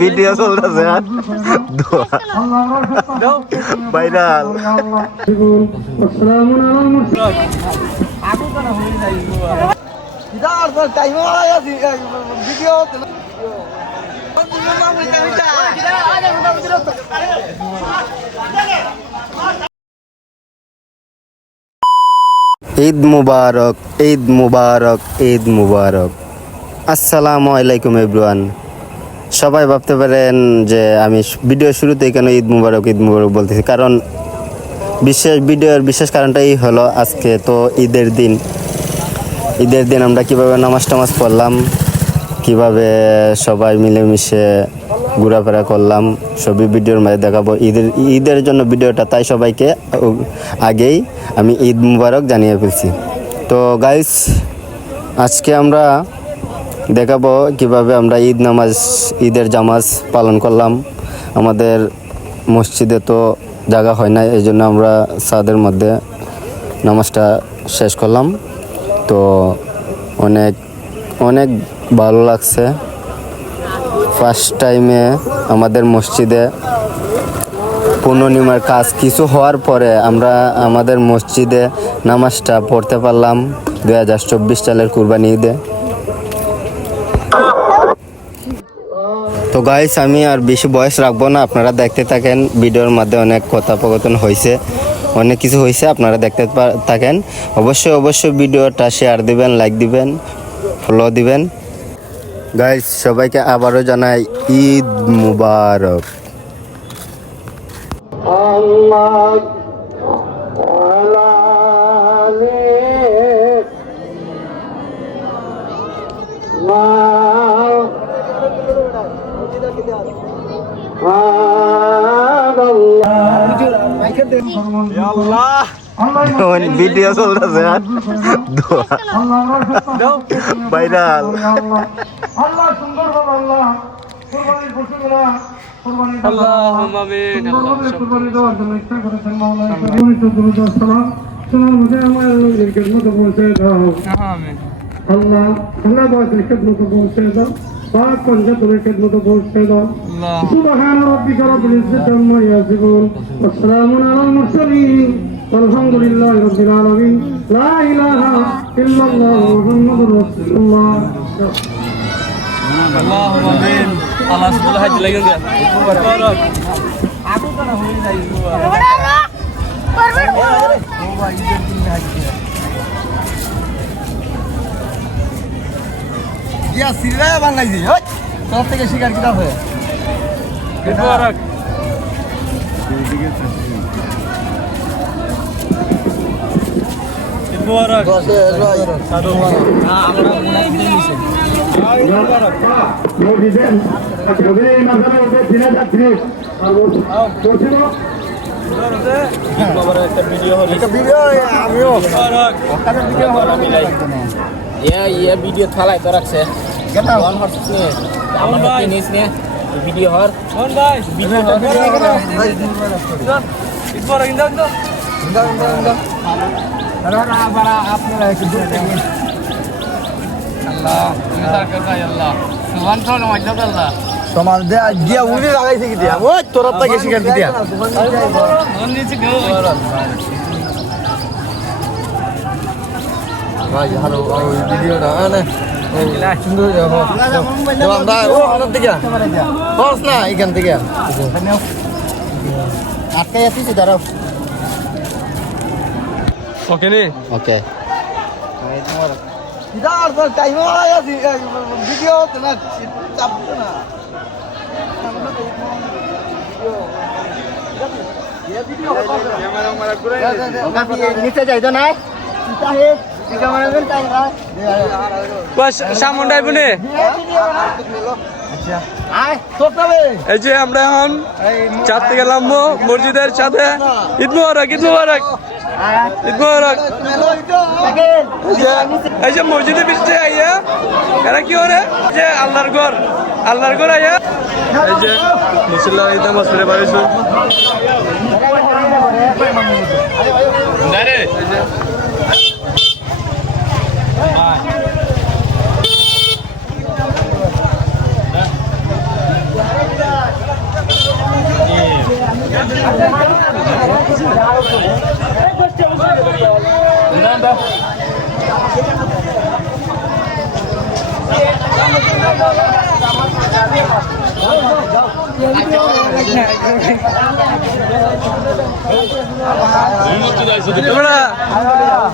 Video চলতেছে viral. Eid মুবারক, ঈদ মুবারক, ঈদ মুবারক। আসসালামু আলাইকুম এভরিওয়ান। সবাই ভাবতে পারেন যে আমি ভিডিও শুরুতেই কেন ঈদ মুবারক ঈদ মুবারক বলতেছি, কারণ ভিডিওর বিশেষ কারণটাই হলো আজকে তো ঈদের দিন। ঈদের দিন আমরা কিভাবে নামাজ টামাজ পড়লাম, কিভাবে সবাই মিলেমিশে ঘোরাফেরা করলাম, সবই ভিডিওর মাঝে দেখাবো। ঈদের জন্য ভিডিওটা, তাই সবাইকে আগেই আমি ঈদ মুবারক জানিয়ে ফেলছি। তো গাইস, আজকে আমরা দেখাবো কিভাবে আমরা ঈদের জামাজ পালন করলাম। আমাদের মসজিদে তো জায়গা হয় না, এই জন্য আমরা ছাদের মধ্যে নামাজটা শেষ করলাম। তো অনেক অনেক ভালো লাগছে। ফার্স্ট টাইমে আমাদের মসজিদে পুনর্নির্মাণ কাজ কিছু হওয়ার পরে আমরা আমাদের মসজিদে নামাজটা পড়তে পারলাম 2024 সালের কুরবানি ঈদে। তো গাইস, আমি আর বেশি বয়স রাখবো না, আপনারা দেখতে থাকেন। ভিডিওর মধ্যে অনেক কথোপকথন হয়েছে, অনেক কিছু হয়েছে, আপনারা দেখতে থাকেন। অবশ্যই ভিডিওটা শেয়ার দিবেন, লাইক দিবেন, ফলো দিবেন। গাইস, সবাইকে আবারও জানাই ঈদ মুবারক। ভিডিও চলতেছে viral. سبحان ربك رب العزة عما يصفون والسلام على المرسلين والحمد لله رب العالمين لا إله إلا الله محمد رسول الله اللهم آمين الله سبحانه حج لagi enggak mubarak aku kan hoye jai ইয়া সিরা বাংলাইছি ওই তোর থেকে শিকার কিটা হয় mubarak mubarak satu আমরা মনে দিয়েছি একটা ভিডিও আমিও ভিডিও থালাই তো রাখছে ভিডিও হর আপনারা একটু তোমার দিয়া উনি লাগাইছে কি দিয়া ওই তোর তো গেছি কেন দিয়া ভাই হ্যালো ওই ভিডিওটা আনে সুন্দর আমরা ও আনার দিকে বস না এখান থেকে আটকে যাচ্ছি দাঁড়াও। ওকে নি ওকে ইদার তো টাইম আছে ভিডিও তো না চাপছে না নিচে যাইতো না সামন ডাইবনে এই যে আমরা এখন চাঁদ থেকে নামবো মসজিদের সাথে। ঈদ মুবারক, ঈদ মুবারক, ঈদ মুবারক। এই যে মসজিদের পিছনে আইয়া এরা কি করে যে আল্লাহর ঘর আইয়া এই যে মুসল্লা ঈদ নামাজ পড়ে বাড়িছো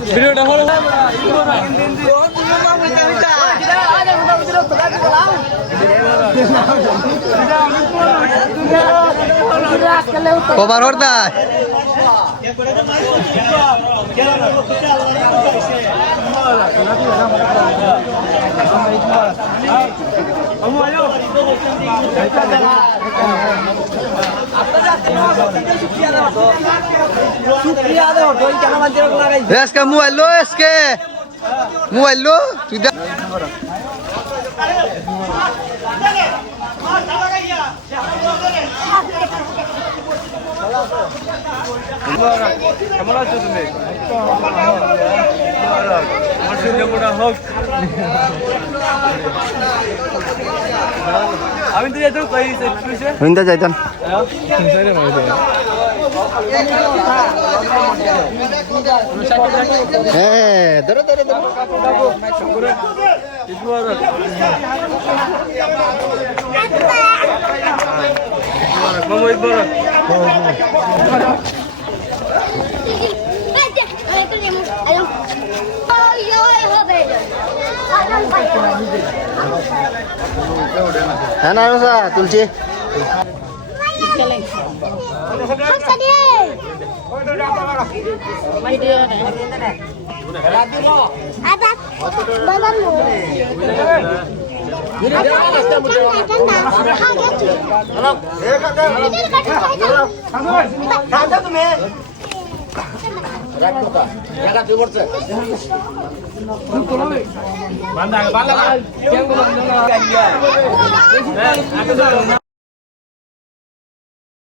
ভিডিওটা হলো কবার হরদা আজকে মোবাইল লো আজকে মোবাইল লো তুই কেমন আছো তুমি আমার সূর্যপুরা হোক আমি তো যেতে কই হিন্দা যাইতাম হ্যাঁ ধরো ধরো ধরো হ্যাঁ না তুলছি বান্দা